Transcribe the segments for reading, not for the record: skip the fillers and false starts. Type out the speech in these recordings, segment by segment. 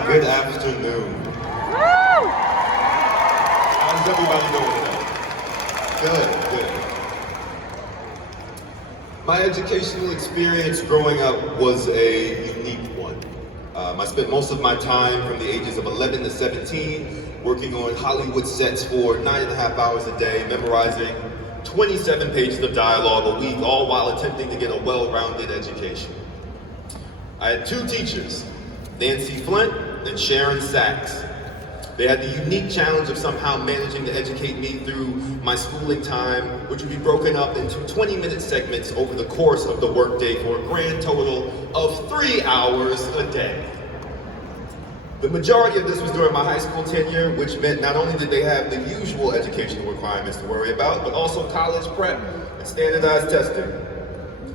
Good afternoon. How's everybody doing today? Good. My educational experience growing up was a unique one. I spent most of my time from the ages of 11 to 17 working on Hollywood sets for 9.5 hours a day, memorizing 27 pages of dialogue a week, all while attempting to get a well-rounded education. I had two teachers, Nancy Flint and Sharon Sachs. They had the unique challenge of somehow managing to educate me through my schooling time, which would be broken up into 20-minute segments over the course of the workday for a grand total of 3 hours a day. The majority of this was during my high school tenure, which meant not only did they have the usual educational requirements to worry about, but also college prep and standardized testing.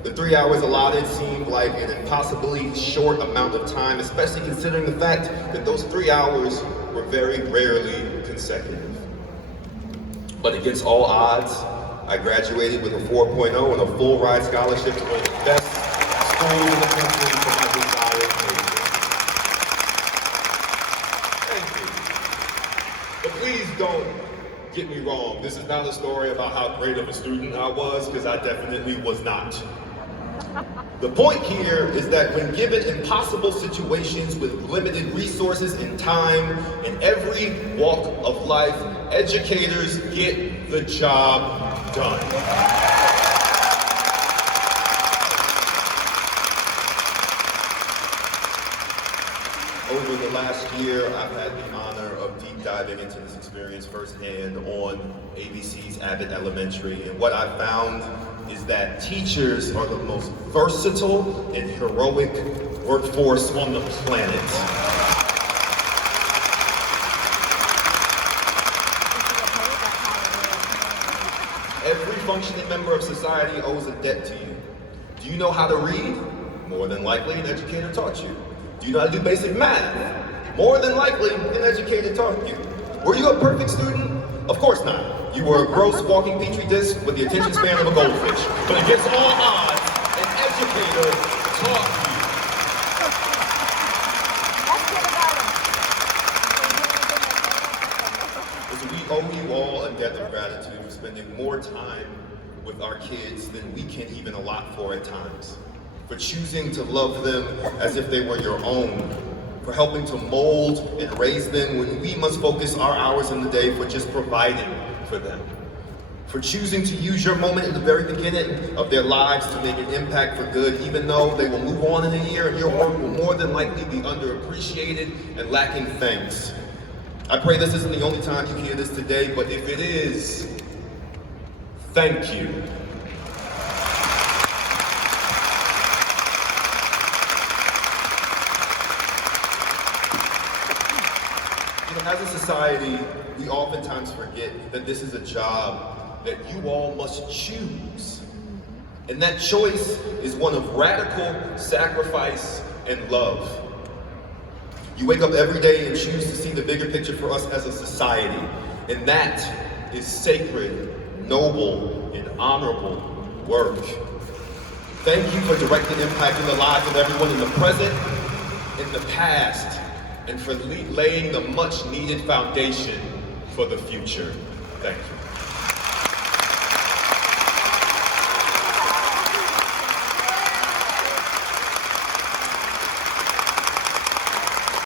The 3 hours allotted seemed like an impossibly short amount of time, especially considering the fact that those 3 hours were very rarely consecutive. But against all odds, I graduated with a 4.0 and a full ride scholarship to one of the best schools in the country for my desired major. Thank you. But please don't get me wrong. This is not a story about how great of a student I was, because I definitely was not. The point here is that when given impossible situations with limited resources and time in every walk of life, educators get the job done. Over the last year, I've had the honor of deep diving into this experience firsthand on ABC's Abbott Elementary, and what I've found is that teachers are the most versatile and heroic workforce on the planet. Every functioning member of society owes a debt to you. Do you know how to read? More than likely, an educator taught you. Do you know how to do basic math? More than likely, an educator taught you. Were you a perfect student? Of course not. You were a gross walking petri dish with the attention span of a goldfish. But against all odds, an educator taught you. We owe you all a debt of gratitude for spending more time with our kids than we can even allot for at times. For choosing to love them as if they were your own. For helping to mold and raise them when we must focus our hours in the day for just providing for them. For choosing to use your moment in the very beginning of their lives to make an impact for good, even though they will move on in a year and your work will more than likely be underappreciated and lacking thanks. I pray this isn't the only time you hear this today, but if it is, thank you. As a society, we oftentimes forget that this is a job that you all must choose. And that choice is one of radical sacrifice and love. You wake up every day and choose to see the bigger picture for us as a society. And that is sacred, noble, and honorable work. Thank you for directly impacting the lives of everyone in the present, in the past, and for laying the much needed foundation for the future. Thank you.